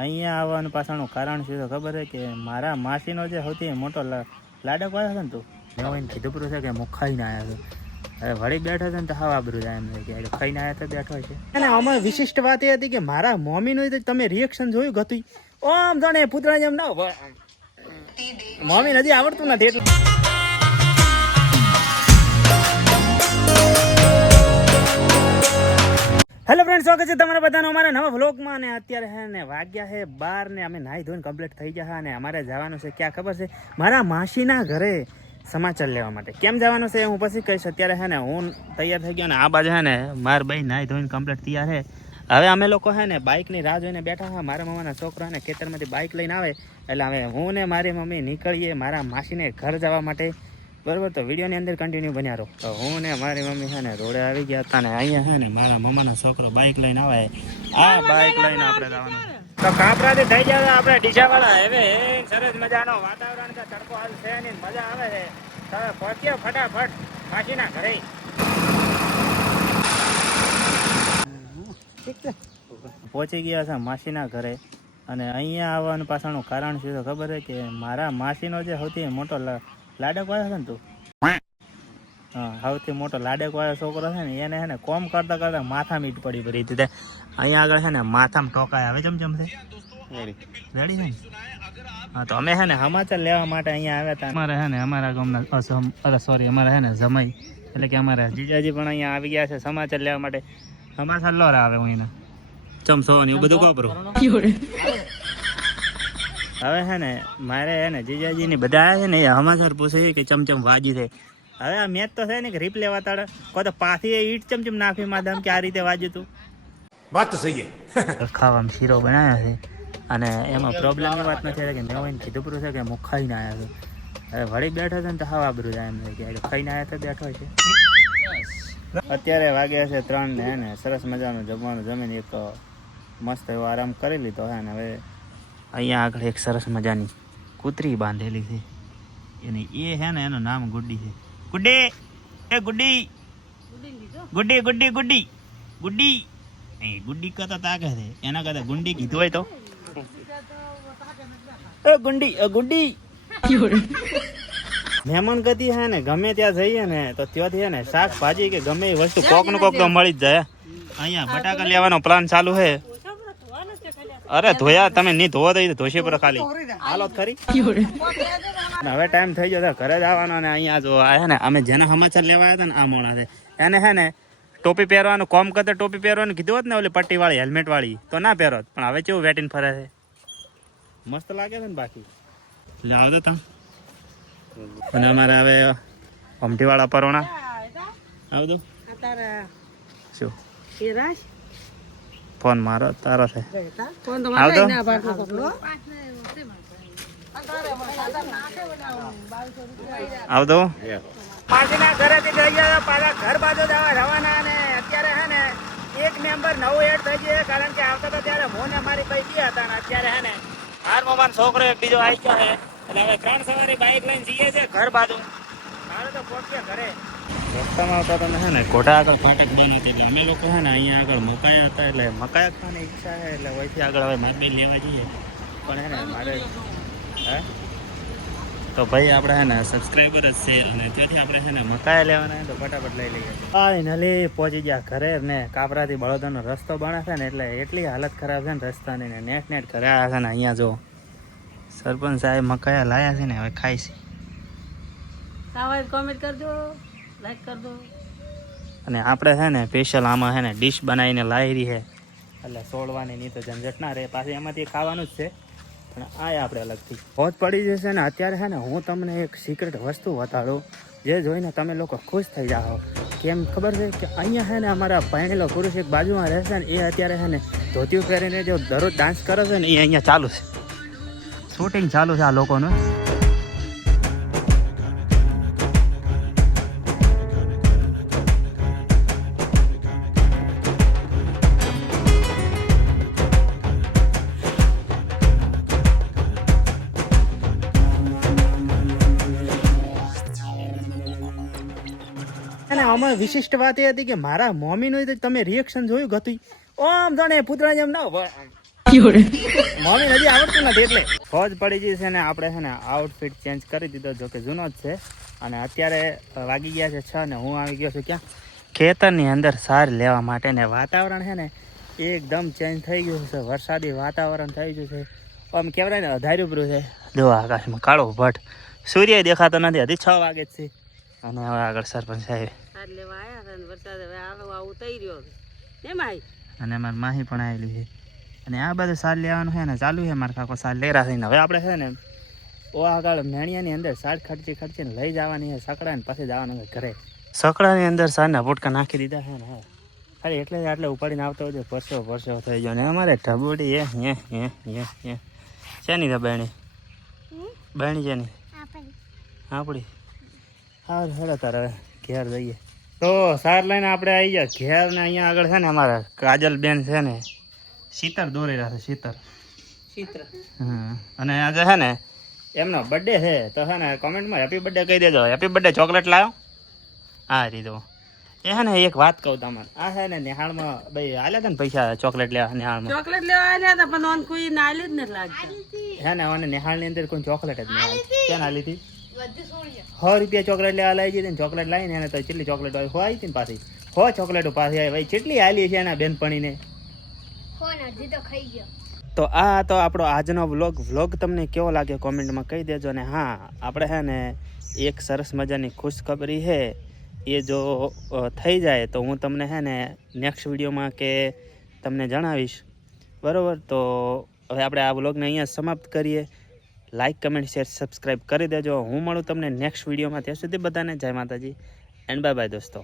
અહીંયા આવવાનું પાછળનું કારણ શું છે ખબર છે કે મારા માસીનો જે સૌથી મોટો લાડક આવ્યો છે ને તું મેં એને કીધું પૂરું છે કે હું ખાઈને આવ્યો છું. હવે વળી બેઠો છે ને તો હા આબરું જાય એમ કે ખાઈને આવ્યા તો બેઠો છે. અને આમાં વિશિષ્ટ વાત એ હતી કે મારા મમ્મીનું તમે રિએક્શન જોયું ગતું ઓમ જાણે પુતળા જેમ ના મમ્મી હજી આવડતું નથી એટલું. હેલો ફ્રેન્ડ, સ્વાગત છે તમારા બધાનો અમારા નવા વ્લોગમાં. અને અત્યારે હે ને વાગ્યા છે 12 ને અમે નાહી ધોઈને કમ્પ્લીટ થઈ ગયા. અને અમારે જવાનું છે ક્યાં ખબર છે? મારા માસીના ઘરે સમાચાર લેવા માટે. કેમ જવાનું છે હું પછી કહીશ. અત્યારે હે ને હું તૈયાર થઈ ગયો ને આ બાજુ હે ને મારા ભાઈ નાહી ધોઈને કમ્પ્લીટ તૈયાર છે. હવે અમે લોકો હે ને બાઇકની રાહ જોઈને બેઠા હા. મારા મામાના છોકરા ને ખેતરમાંથી બાઇક લઈને આવે એટલે હવે હું ને મારી મમ્મી નીકળીએ મારા માસીને ઘર જવા માટે. બરોબર, તો વિડીયોની અંદર કન્ટિન્યુ બન્યા રહો. તો હું ને મારી મમ્મી છે ને રોડે આવી ગયા હતા ને અહીંયા છે ને મારા મમ્માના છોકરો બાઇક લઈને આવે. આ બાઇક લઈને આપણે જવાનું તો કાપરાથી થઈ જાય આપણે ડીસાવાળા હવે સરસ મજાનો વાતાવરણ છે, તડકો હાલ છે ને મજા આવે છે. તમે પહોંચ્યો ફટાફટ માસીના ઘરે. પહોંચી ગયા છે માસીના ઘરે. અને અહીંયા આવવાનું પાછળનું કારણ શું છે ખબર છે કે મારા માસીનો જે સૌથી મોટો લાડક વાળો છે ને તું હા સૌથી મોટો લાડક વાળો છોકરો છે ને એને હે ને કોમ કરતા કરતા માથા મીટ પડી હતી. અહીંયા આગળ છે ને માથામાં ટોકાય આવે ચમચમ છે રેડી છે ને. હા, તો અમે છે ને સમાચાર લેવા માટે અહીંયા આવ્યા હતા. અમારે છે ને અમારા ગામના સોરી અમારા છે ને જમાઈ એટલે કે અમારા જીજાજી પણ અહીંયા આવી ગયા છે સમાચાર લેવા માટે. સમાચાર લો આવે હું એના ચમસો ને એવું બધું વાપરું. હવે હે ને મારે હે ને જીજાજીની બધા આવ્યા છે ને એ સમાચાર પૂછે છે કે ચમચમ વાજી છે. હવે આ મેચ તો છે ને કે રિપ્લે વાતાડે કો તો પાછી ઈટ ચમચમ નાખી માધમ કે આ રીતે વાજ્યું તું. વાત તો સહી છે. ખાવામાં શીરો બનાવ્યા છે અને એમાં પ્રોબ્લેમની વાત નથી કે મેં એને કીધું પૂરું છે કે હું ખાઈને આવ્યા છું. હવે વળી બેઠો છે ને તો હા આબરું જાય એમ કે ખાઈને આવ્યા તો બેઠો છે. અત્યારે વાગ્યા છે 3 ને હે ને સરસ મજાનું જમવાનું જમીને એક મસ્ત એવો આરામ કરી લીધો હે ને હવે અહીંયા આગળ એક સરસ મજાની કૂતરી બાંધેલી છે એને એ હે ને એનું નામ ગુડ્ડી છે. ગુડ્ડી એ ગુડ્ડી ગુડ્ડી ગુડ્ડી ગુડ્ડી ગુડ્ડી એ ગુડ્ડી કરતા તાકે છે એના કરતા ગુંડી કીધું હોય તો એ ગુંડી ગુડ્ડી. મહેમાન ગતિ હે ને ગમે ત્યાં જઈએ ને તો ત્યાંથી હે ને શાકભાજી કે ગમે એ વસ્તુ કોક નું કોક તો મળી જ જાય. અહીંયા બટાકા લેવાનો પ્લાન ચાલુ છે. અરે ધોયા તમે નહીં ધોવો તો ધોશે પર ખાલી હાલો ખરી. હવે ટાઈમ થઈ ગયો ઘરે જવાનો. ને અહીંયા જો આ ને અમે જેના સમાચાર લેવા આવ્યા હતા ને આ માણસ છે એને હે ને ટોપી પહેરવાનું કોમ કરતા ટોપી પહેરવાનું કીધું હોત ને ઓલી પટ્ટી વાળી હેલ્મેટ વાળી તો ના પહેરો. પણ હવે કેવું વેટીને ફરે છે મસ્ત લાગે છે ને બાકી એટલે આવતો તા. અને અમારે હવે અમઠી વાળા પરોણા આવતો શું ફોન મારો તારો છે આવતો. આવતો માસીના ઘરેથી જઈ ગયા પાછા ઘર બાજુ જવા રવાના. અને અત્યારે હે ને એક મેમ્બર નવું એડ થઈ ગયું કારણ કે આવતા હતા ત્યારે હું ને મારી ભાઈ ગયા હતા. ને અત્યારે હે ને માર મામાનો છોકરો એક બીજો આવી ગયો છે એટલે હવે 3 સવારી બાઇક લઈને જઈએ છે ઘર બાજુ. મારે તો પહોંચ્યા ઘરે. રસ્તામાં આવતા તમે હે ને કોટા આગળ ફાટક બંધ હતી એટલે અમે લોકો હે ને અહીંયા આગળ મકાયા હતા એટલે મકાયા ખાવાની ઈચ્છા છે એટલે વહીથી આગળ હવે મારે બી લેવા જઈએ. પણ હે ને મારે હે તો ભાઈ આપણે હે ને સબસ્ક્રાઈબર જ છે અને ત્યાંથી આપણે છે ને મકાયા લેવાના તો ફટાફટ લઈ લઈએ. ફાઇનલી પહોંચી ગયા ઘરે. ને કાપરાથી બળોદાનો રસ્તો બને છે ને એટલે એટલી હાલત ખરાબ છે ને રસ્તાની ને નેટ ઘરે આવ્યા છે ને અહીંયા જો સરપંચ સાહેબ મકાયા લાયા છે ને હવે ખાઈ છે. કોમેન્ટ કરજો, લાઈક કરજો. અને આપણે છે ને સ્પેશિયલ આમાં છે ને ડીશ બનાવીને લાવી છે એટલે સોળવાની નહીં તો ઝંઝટ ના રહે. પાછી એમાંથી ખાવાનું જ છે પણ આ આપણે અલગથી પહોંચ પડી જશે ને. અત્યારે છે ને હું તમને એક સિક્રેટ વસ્તુ બતાડું જે જોઈને તમે લોકો ખુશ થઈ જાઓ. કેમ ખબર છે કે અહીંયા છે ને અમારા પહેણેલો પુરુષ એક બાજુમાં રહેશે ને એ અત્યારે છે ને ધોતિયું પહેરીને જો દરરોજ ડાન્સ કરે છે ને એ અહીંયા ચાલુ છે. શૂટિંગ ચાલુ છે આ લોકોનું. આમાં વિશિષ્ટ વાત એ હતી કે મારા મમ્મીનું તમે રિએક્શન જોયું ગતું ઓમ જાણે પુતળા જેમ ના મમ્મી હજી આવડતું નથી એટલે ફોજ પડી ગઈ છે ને આપણે છે ને આઉટફિટ ચેન્જ કરી દીધો, જો કે જૂનો જ છે. અને અત્યારે વાગી ગયા છે 6 ને હું આવી ગયો છું ક્યાં ખેતરની અંદર સાર લેવા માટે. ને વાતાવરણ છે ને એકદમ ચેન્જ થઈ ગયું છે, વરસાદી વાતાવરણ થઈ ગયું છે. આમ કહેવાય ને અધાર્યું બ્રું છે. જો આકાશમાં કાળો ભટ્ટ, સૂર્ય દેખાતો નથી, હજી 6 વાગે જ છે. અને હવે આગળ સરપંચ સાહેબ સાર લેવા આયા હતા ને વરસાદ હવે આવું થઈ રહ્યો છે. એમ આઈ અને મારી માહી પણ આવેલી છે. અને આ બધું સાર લેવાનું છે ને ચાલુ છે. મારા કાકો સાર લઈ રહ્યા છે. હવે આપણે છે ને ઓ આગળ મેણિયાની અંદર સાર ખર્ચીને લઈ જવાની છે સકડા ને પછી જવાનું છે ઘરે. સકડાની અંદર સારના પોટકા નાખી દીધા છે ને ખાલી એટલે જ આટલે ઉપાડીને આવતો હોય પરસો થઈ ગયો. ને અમારે ઢબુડી શેની છે બહેણી શેની આપણી સારું હેડો તારે ઘેર જઈએ. તો સાર લઈને આપણે આવી ગયા ઘેર. ને અહીંયા આગળ છે ને અમારા કાજલબેન છે ને શીતર દોરી રહ્યા છે. શીતર અને આજે છે ને એમનો બર્થડે છે તો છે ને કોમેન્ટમાં હેપી બર્થડે કહી દેજો. હેપી બર્થડે ચોકલેટ લાવ્યો આ રીતો. એ છે ને એક વાત કહું તમારે, આ છે ને નિહાળમાં ભાઈ આલ્યા હતા ને પૈસા ચોકલેટ લેવા. નિહાળમાં ચોકલેટ લેવા આવ્યા હતા પણ ઓન કોઈ નાલી જ નથી લાગતી. હે ને અને નિહાળની અંદર કોઈ ચોકલેટ જ નહીં ક્યાં આલી હતી. 100 રૂપિયા ચોકલેટ લેવા લાવી હતી ને ચોકલેટ લાવીને એને તો કેટલી ચોકલેટ આવી આવી હતી ને પાછી 100 ચોકલેટો પાછી આવી. ભાઈ કેટલી આલી છે એના બેનપણીને. તો આ તો આપણો આજનો વ્લોગ તમને કેવો લાગ્યો કોમેન્ટમાં કહી દેજો. ને હા આપણે છે ને એક સરસ મજાની ખુશખબરી છે, એ જો થઈ જાય તો હું તમને છે ને નેક્સ્ટ વિડીયોમાં કે તમને જણાવીશ, બરાબર. તો હવે આપણે આ વ્લોગને અહીંયા સમાપ્ત કરીએ. લાઇક કમેન્ટ શેર સબસ્ક્રાઈબ કરી દેજો. હું મળું તમને નેક્સ્ટ વિડીયોમાં. ત્યાં સુધી બધાને જય માતાજી એન્ડ બાય બાય દોસ્તો.